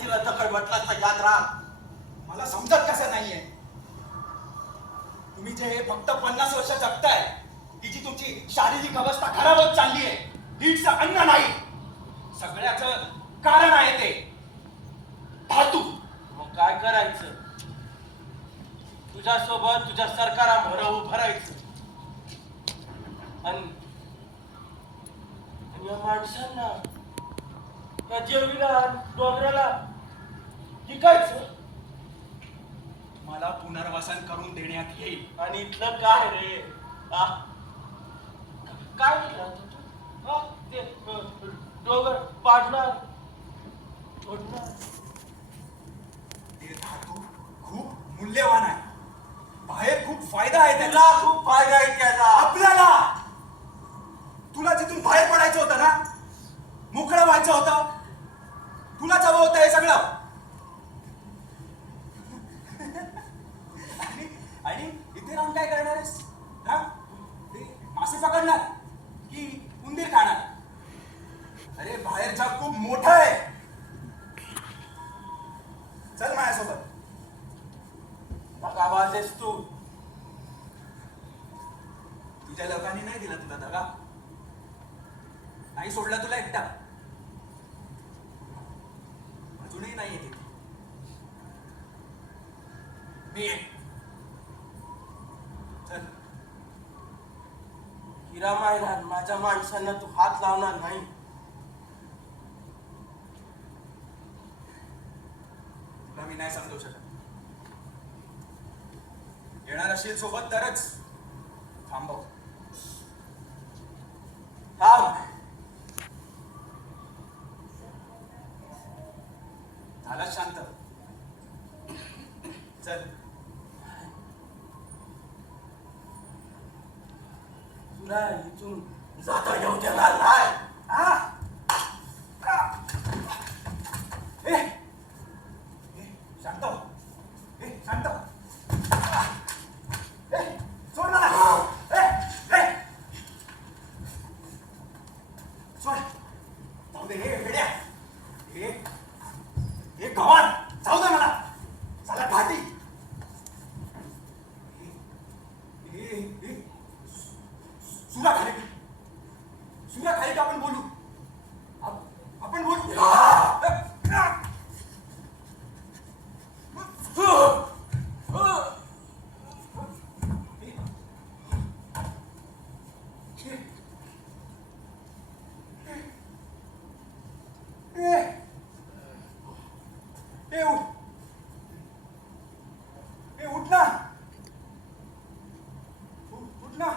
तिला दखल म्हटलं तर याद राहा. मला समजत कसं नाहीये. तुम्ही जे हे फक्त 50 वर्ष जगताय, ही जी तुमची शारीरिक अवस्था खराब होत चालली आहे, नीटचं अन्न नाही, सगळ्याचं कारण आहे ते धातू. मग काय करायचं? तुझ्यासोबत तुझ्या सरकारावर उभं राहायचं आणि या माणसांना या जेवीला डोंगराला विकायचं. मला पुनर्वसन करून देण्यात येईल. आणि इथलं काय रे? आ? काय केलं तू? आ? ते डोंगर पाडणार तोडणार. ते धातू खूप मूल्यवान आहे. बाहेर खूप फायदा आहे त्याचा. तुला खूप फायदा आहे त्याचा. आपल्याला तुला जिथून बाहेर पडायचं होतं ना, मोकळं व्हायचं होतं, तुलाच हवं होतं हे सगळं. आणि इथे राहून काय करणार आहेस? हा? ते मासे पकडणार की उंदीर खाणार? अरे बाहेर जग खूप मोठं आहे. चल माझ्यासोबत. आवाज आहेस तू. तुझ्या लोकांनी नाही दिला तुला दगा, नाही सोडला तुला एकटा. अजूनही नाही येते मी आहे. चल. हिरा मायला माझ्या माणसांना तू हात लावणार नाही. तुला मी नाही समजवू शकत. येणार असेल सोबत तरच थांबव. थांब. झाला शांत. चल. तुला इथून जाता येऊ देणार नाही. हा? ए, ए, शांत हो. ए, शांत हो. ए, सोड मला. ए, ए. सोड. जाऊ दे. हे वेड्या. हे गव्हाण. जाऊ दे मला. चला घाटी. सुरा खाली. सुरा खाली का आपण बोलू? आपण बोलू. उठ ना. उठ ना.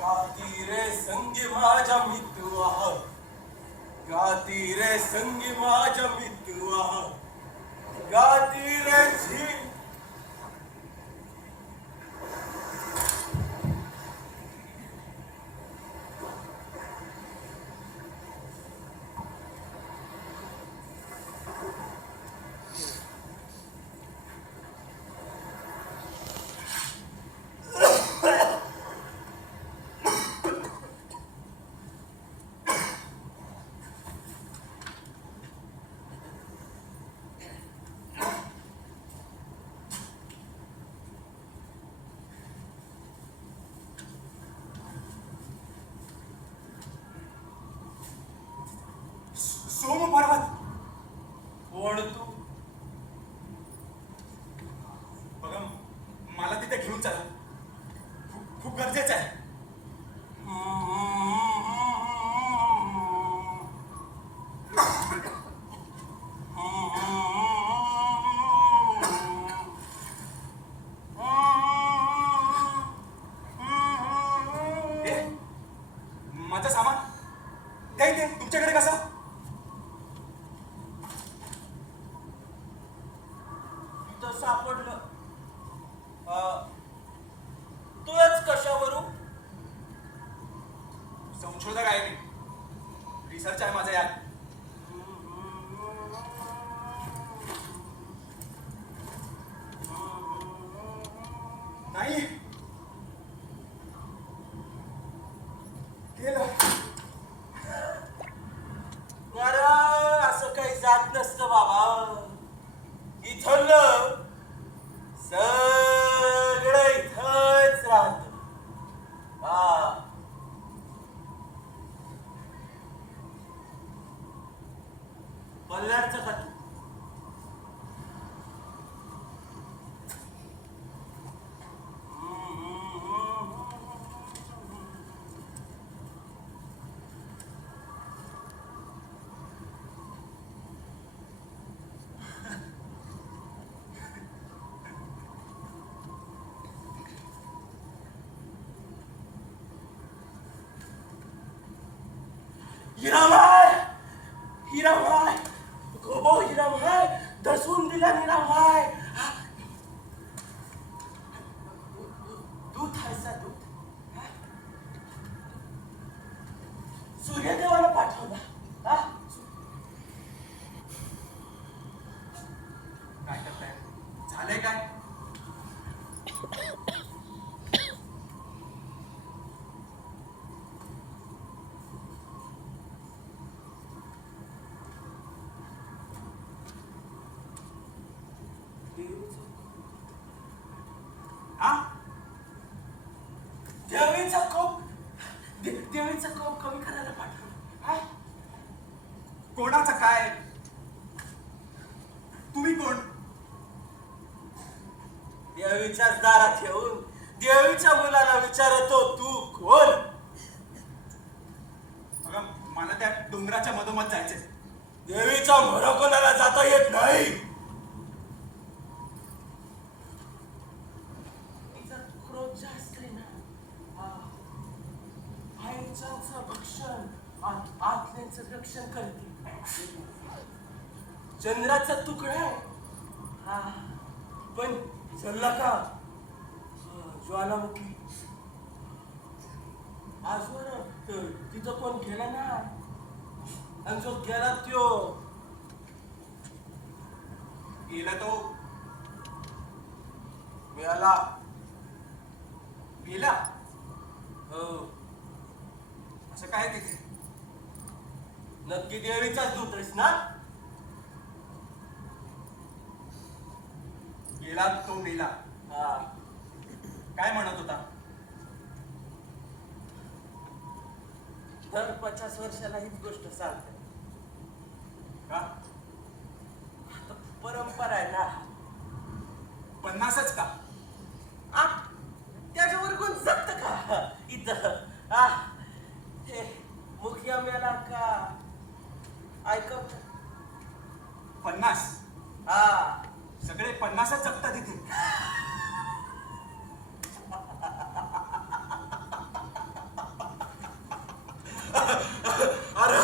गाती रे संगी माझ्या मितवा, गाती रे संगी माझ्या मितवा, गाती रे झी. सोम पर्वत. कोण तू? बघा, मला तिथे घेऊन चला. खूप गरजेचं आहे. माझं सामान काही ते तुमच्याकडे कसं? इथं सापडलं. तूच कशावरून? संशोधक आहे मी, रिसर्च आहे माझा यात. नाही गेलं. अरे असं काही जात नसतं बाबा. इथलं सगळं इथंच राहत. हा पल्ल्याचं का तू? हिरामाय हिरामाय गोबो हिरामाय दसून दिला निरामाय. दूध खायचा दूध. सूर्यदेवाला पाठवला. काय करताय? झालंय काय? हा देवीचा कोप देवीचा कोप कमी करायला पाठवला. कोणाचं काय? तुम्ही कोण? देवीच्याच दारात येऊन देवीच्या मुलाला विचारतो तू कोण? बघा मला त्या डोंगराच्या मधोमध जायचंय. देवीच्या मोर कोणाला जाता येत नाही. तिचा क्रोध जास्त आहे ना. आईचं भक्षण आत्म्याचं रक्षण करते. चंद्राचा तुकडा आहे. पण चलला का ज्वालामुखी आजवर तिथं कोण गेला ना. आणि जो गेला त्यो गेला तो मिळाला. गेला. हो असं काय तिथे? नक्की देवीचाच दूत आहेस ना. गेला तो गेला. हा काय म्हणत होता? दर 50 वर्षाला हीच गोष्ट सांगते. का? आता परंपरा आहे ना. 50च का? त्याच्यावर कोण जगत का इथं? हे मुखिया मेला का ऐकव. 50? हा सगळे 50च जगतात इथे. अरे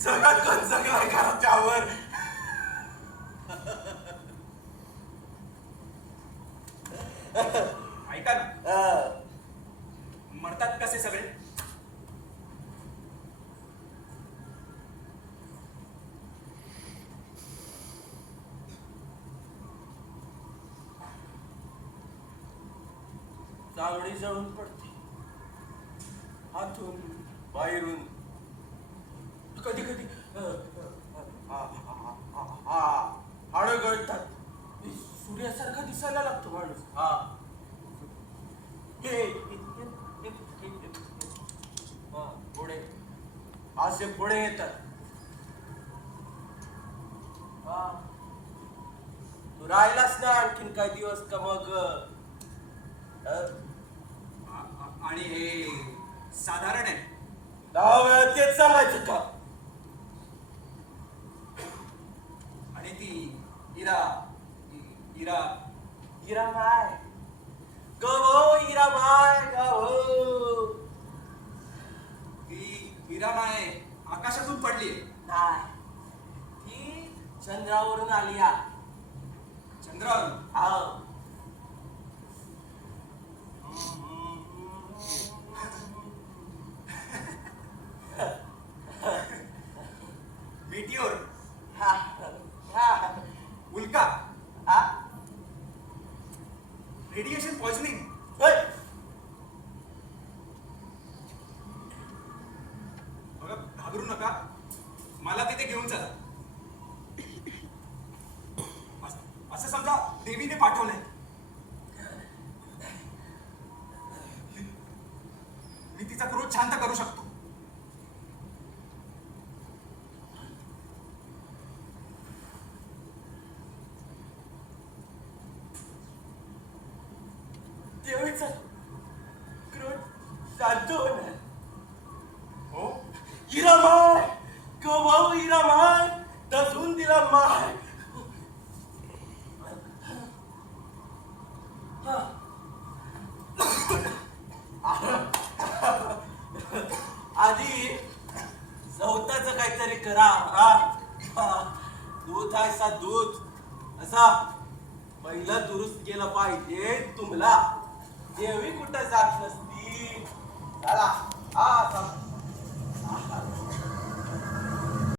जगात कोण जगलाय का त्यावर? ऐका ना, मरतात कसे सगळे? चावडी जळून पडते हातून बाहेरून. कधी कधी हाड गळतात. सूर्यासारखा दिसायला लागतो माणूस. पुढे असे पुढे येतात. तू राहिलास ना आणखीन काही दिवस का मग? आणि हे साधारण आहे. 10 वेळा तेच सांगायचं का? आणि ती इरा इरा इरा my go Ira my go. ती इरा माय आकाशातून पडली. नाही ती चंद्रावरून आली. चंद्रावरून? आव नका, मला तिथे घेऊन चला. असं समजा देवीने पाठवलंय. मी तिचा क्रोध शांत करू शकतो. देवीचा क्रोध शांत होणार. हो, हिरा माय भाऊ, हिरा माय दसून दिला माय. आधी स्वतःच काहीतरी करा. दूध आहे सा दूध असा पहिलं दुरुस्त केलं पाहिजे. तुम्हाला देवी कुठं जात नसते.